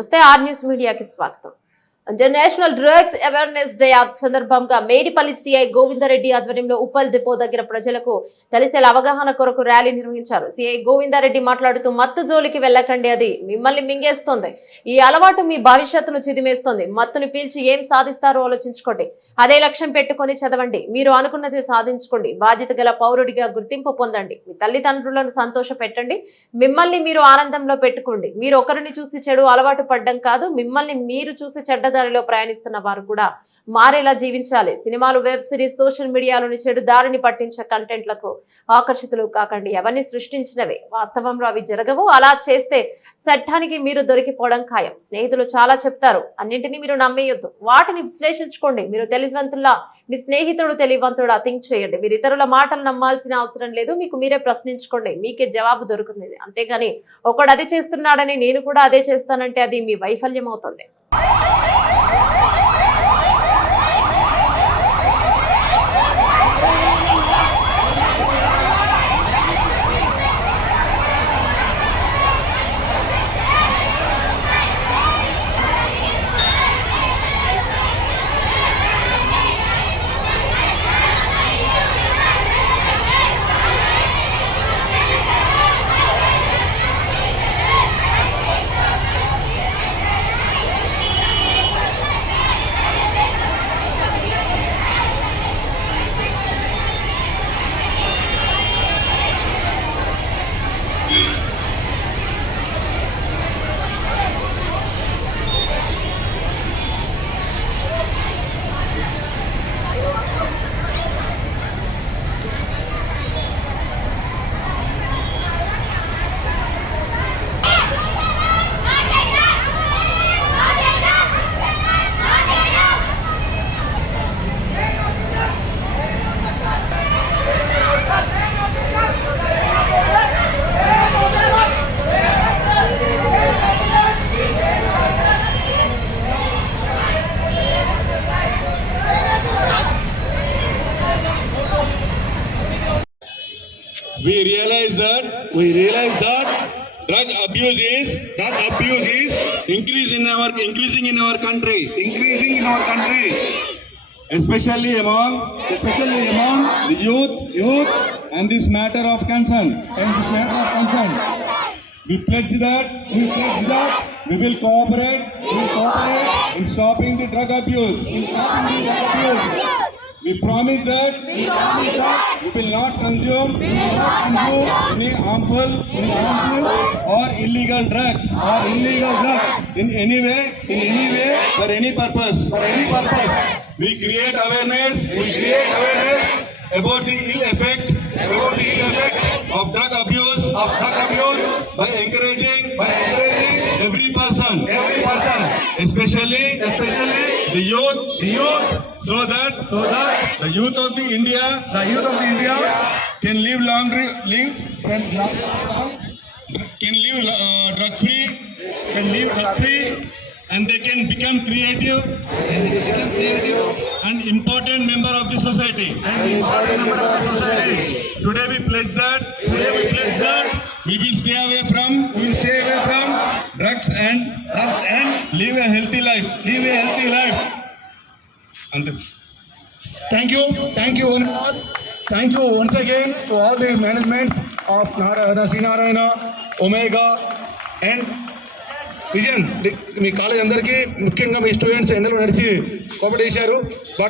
నమస్తే are news మీడియాకి స్వాగతం. ఇంటర్నేషనల్ డ్రగ్స్ అవేర్నెస్ డే సందర్భంగా మేడిపల్లి సిఐ గోవిందరెడ్డి ఆధ్వర్యంలో ఉప్పల్ డిపో దగ్గర ప్రజలకు తెలిసేలా అవగాహన కొరకు ర్యాలీ నిర్వహించారు. సిఐ గోవిందరెడ్డి మాట్లాడుతూ మత్తు జోలికి వెళ్ళకండి అది మిమ్మల్ని మింగేస్తుంది. ఈ అలవాటు మీ భవిష్యత్తును చిదిమేస్తుంది. మత్తుని పీల్చి ఏం సాధిస్తారో ఆలోచించుకోండి. అదే లక్ష్యం పెట్టుకొని చదవండి. మీరు అనుకున్నది సాధించుకోండి. బాధ్యత గల పౌరుడిగా గుర్తింపు పొందండి. మీ తల్లిదండ్రులను సంతోష పెట్టండి. మిమ్మల్ని మీరు ఆనందంలో పెట్టుకోండి. మీరు ఒకరిని చూసి చెడు అలవాటు పడ్డం కాదు మిమ్మల్ని మీరు చూసి రహదారిలో ప్రయాణిస్తున్న వారు కూడా మారేలా జీవించాలి. సినిమాలు వెబ్ సిరీస్ సోషల్ మీడియాలోని చెడు దారిని పట్టించే కంటెంట్లకు ఆకర్షితులు కాకండి. అవన్నీ సృష్టించినవే. వాస్తవంలో అవి జరగవు. అలా చేస్తే చట్టానికి మీరు దొరికిపోవడం ఖాయం. స్నేహితులు చాలా చెప్తారు అన్నింటినీ మీరు నమ్మేయొద్దు. వాటిని విశ్లేషించుకోండి. మీరు తెలివివంతుల్లా మీ స్నేహితుడు తెలివివంతుడా థింక్ చేయండి. మీరు ఇతరుల మాటలు నమ్మాల్సిన అవసరం లేదు. మీకు మీరే ప్రశ్నించుకోండి. మీకే జవాబు దొరుకుతుంది. అంతేగాని ఒకడు అది చేస్తున్నాడని నేను కూడా అదే చేస్తానంటే అది మీ వైఫల్యం అవుతుంది. We realize that we realize that drug abuse is drug abuse is increase in our increasing in our country. Increasing in our country. Especially among especially among the youth youth and this matter of concern. And this matter of concern. We pledge that we pledge that we will cooperate we will cooperate in stopping the drug abuse. In stopping the drug abuse we promise that we promise that we will not consume we will not consume any harmful any harmful or illegal drugs or illegal drugs in any way in any way for any purpose. For any purpose. We create awareness we create awareness about the ill effect about the ill effect of drug abuse of drug abuse by encouraging by encouraging every person every person especially especially the youth the youth so that so that the youth of the india the youth of the india can live long live can long, can live uh, drug free can live drug free and they can become creative and they can become creative and important member of the society. And important member of the society. Today we pledge that today we pledge that we will stay away from we will stay away from drugs and drugs and live a healthy life. Live a healthy life అంతే. Thank you thank you thank you once again to all the managements of Narayana Srinarayana Omega and Vijayan me college అందరికీ ముఖ్యంగా మీ students ఎండలో నడిచి కోపడేశారు. But